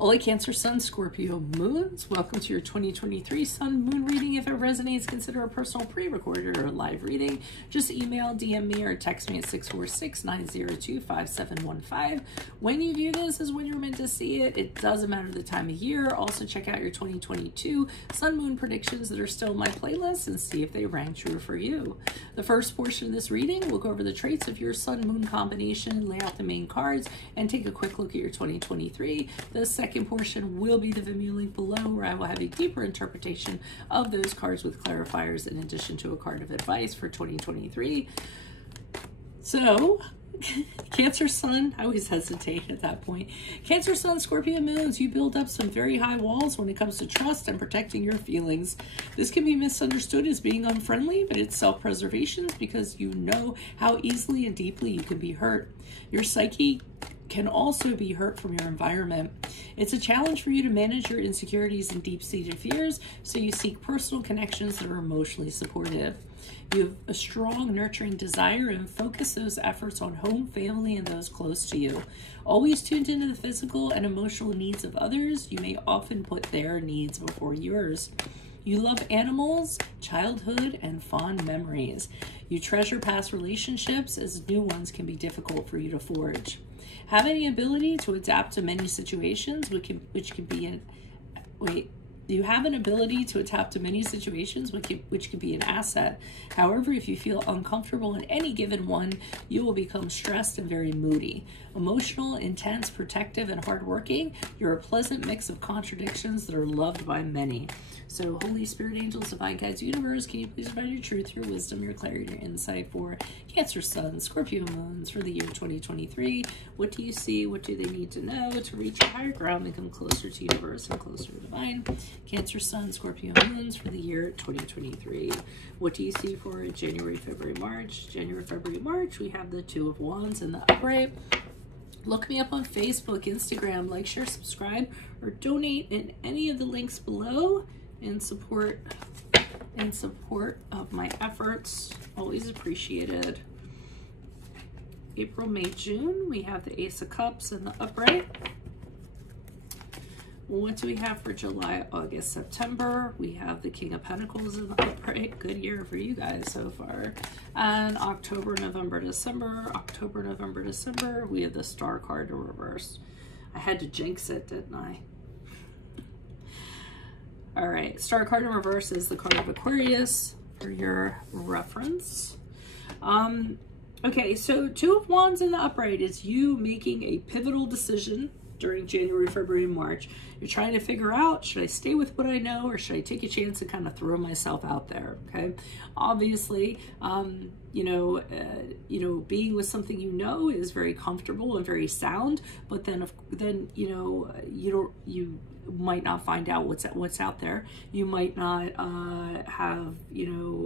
Hola Cancer, Sun, Scorpio, Moons. Welcome to your 2023 Sun Moon reading. If it resonates, consider a personal pre-recorded or a live reading. Just email, DM me, or text me at 646-902-5715. When you view this is when you're meant to see it. It doesn't matter the time of year. Also check out your 2022 Sun Moon predictions that are still in my playlist and see if they rang true for you. The first portion of this reading, we'll go over the traits of your Sun Moon combination, lay out the main cards, and take a quick look at your 2023. The second portion will be the Vimeo link below, where I will have a deeper interpretation of those cards with clarifiers in addition to a card of advice for 2023. So, Cancer Sun, I always hesitate at that point. Cancer Sun, Scorpio Moons, you build up some very high walls when it comes to trust and protecting your feelings. This can be misunderstood as being unfriendly, but it's self-preservation because you know how easily and deeply you can be hurt. Your psyche can also be hurt from your environment. It's a challenge for you to manage your insecurities and deep-seated fears, so you seek personal connections that are emotionally supportive. You have a strong, nurturing desire and focus those efforts on home, family, and those close to you. Always tuned into the physical and emotional needs of others, you may often put their needs before yours. You love animals, childhood, and fond memories. You treasure past relationships, as new ones can be difficult for you to forge. Have any ability to adapt to many situations, you have an ability to adapt to many situations, which can be an asset. However, if you feel uncomfortable in any given one, you will become stressed and very moody. Emotional, intense, protective, and hardworking, you're a pleasant mix of contradictions that are loved by many. So, Holy Spirit, angels, divine guides, universe, can you please provide your truth, your wisdom, your clarity, your insight for Cancer Sun, Scorpio Moons for the year 2023? What do you see? What do they need to know to reach your higher ground and come closer to universe and closer to divine? Cancer Sun, Scorpio Moons for the year 2023. What do you see for January, February, March? January, February, March, we have the Two of Wands in the upright. Look me up on Facebook, Instagram, like, share, subscribe, or donate in any of the links below in support of my efforts. Always appreciated. April, May, June, we have the Ace of Cups in the upright. What do we have for July, August, September? We have the King of Pentacles in the upright. Good year for you guys so far. And October, November, December. October, November, December. We have the Star card in reverse. I had to jinx it, didn't I? All right, Star card in reverse is the card of Aquarius for your reference. Okay, so Two of Wands in the upright is you making a pivotal decision during January, February, and March. You're trying to figure out, should I stay with what I know or should I take a chance and kind of throw myself out there, okay? Obviously, being with something you know is very comfortable and very sound, but then you might not find out what's out there. You might not have,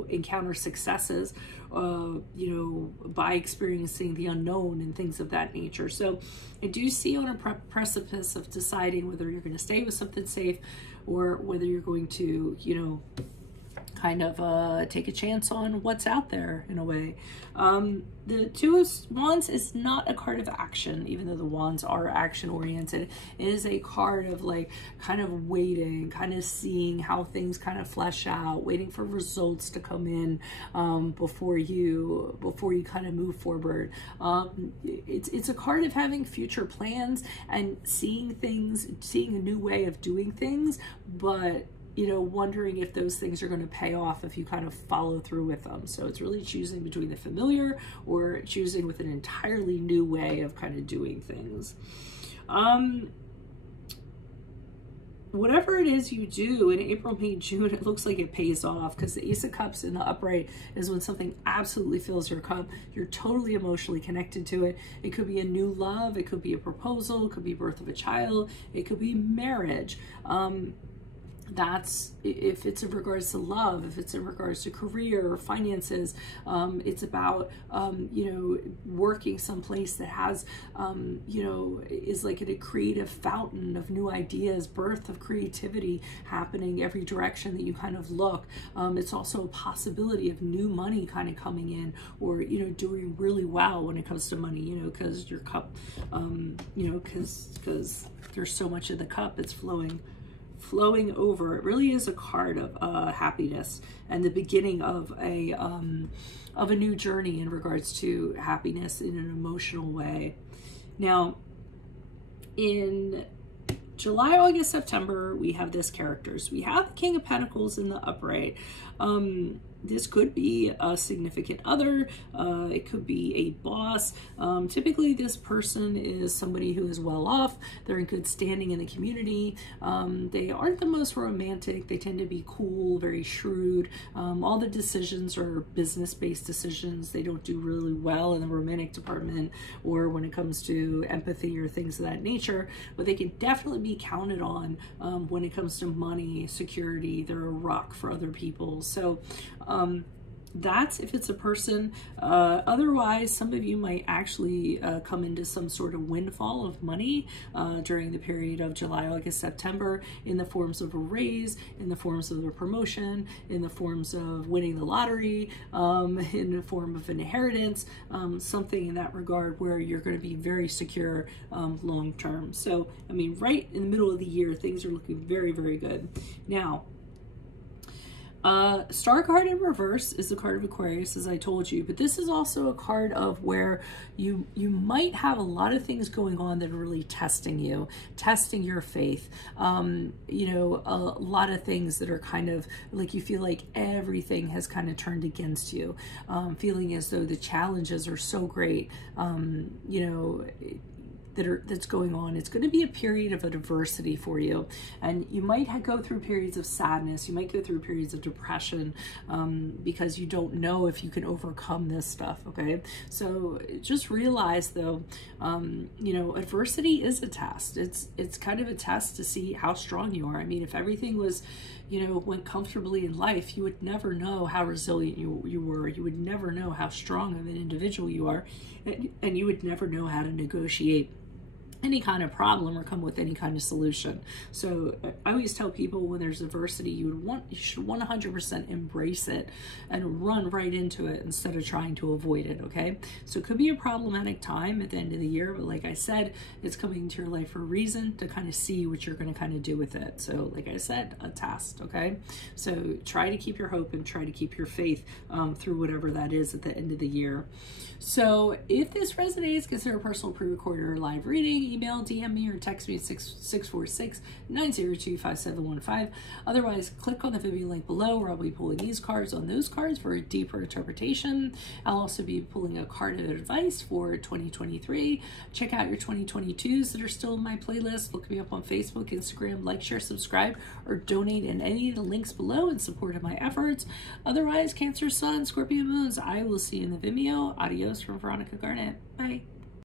encounter successes, by experiencing the unknown and things of that nature. So I do see you on a precipice of deciding whether you're going to stay with something safe or whether you're going to, kind of take a chance on what's out there in a way. The Two of Wands is not a card of action, even though the wands are action oriented. It is a card of like kind of waiting, kind of seeing how things kind of flesh out, waiting for results to come in before you kind of move forward. It's a card of having future plans and seeing a new way of doing things, but wondering if those things are going to pay off if you kind of follow through with them. So it's really choosing between the familiar or choosing with an entirely new way of kind of doing things. Whatever it is you do in April, May, June, it looks like it pays off, because the Ace of Cups in the upright is when something absolutely fills your cup. You're totally emotionally connected to it. It could be a new love. It could be a proposal. It could be birth of a child. It could be marriage. That's if it's in regards to love, if it's in regards to career or finances. It's about working someplace that has is like a creative fountain of new ideas, birth of creativity happening every direction that you kind of look. It's also a possibility of new money kind of coming in, or doing really well when it comes to money, because your cup, because there's so much in the cup, it's flowing over. It really is a card of happiness and the beginning of a new journey in regards to happiness in an emotional way. Now, in July, August, September, we have this characters. We have the King of Pentacles in the upright. This could be a significant other. It could be a boss. Typically, this person is somebody who is well off. They're in good standing in the community. They aren't the most romantic. They tend to be cool, very shrewd. All the decisions are business-based decisions. They don't do really well in the romantic department or when it comes to empathy or things of that nature, but they can definitely be counted on when it comes to money, security. They're a rock for other people. So that's if it's a person. Otherwise, some of you might actually come into some sort of windfall of money during the period of July, August, September, in the forms of a raise, in the forms of a promotion, in the forms of winning the lottery, in the form of an inheritance, something in that regard where you're going to be very secure long term. So, I mean, right in the middle of the year, things are looking very, very good. Now, Star card in reverse is the card of Aquarius, as I told you, but this is also a card of where you might have a lot of things going on that are really testing you, testing your faith. You know, a lot of things that are kind of like you feel like everything has kind of turned against you, feeling as though the challenges are so great, you know, that's going on. It's going to be a period of adversity for you, and you might go through periods of sadness. You might go through periods of depression because you don't know if you can overcome this stuff. Okay, so just realize though, you know, adversity is a test. It's kind of a test to see how strong you are. I mean, if everything was, you know, went comfortably in life, you would never know how resilient you were. You would never know how strong of an individual you are, and you would never know how to negotiate any kind of problem or come with any kind of solution. So I always tell people when there's adversity, you should 100% embrace it and run right into it instead of trying to avoid it. Okay, so it could be a problematic time at the end of the year, but like I said, it's coming into your life for a reason to kind of see what you're going to kind of do with it. So like I said, a test. Okay, so try to keep your hope and try to keep your faith through whatever that is at the end of the year. So if this resonates, consider a personal pre-recorded or live reading. Email, DM me, or text me at 646-902-5715. Otherwise, click on the Vimeo link below where I'll be pulling these cards on those cards for a deeper interpretation. I'll also be pulling a card of advice for 2023. Check out your 2022s that are still in my playlist. Look me up on Facebook, Instagram, like, share, subscribe, or donate in any of the links below in support of my efforts. Otherwise, Cancer, Sun, Scorpio, Moons, I will see you in the Vimeo. Adios from Veronica Garnet. Bye.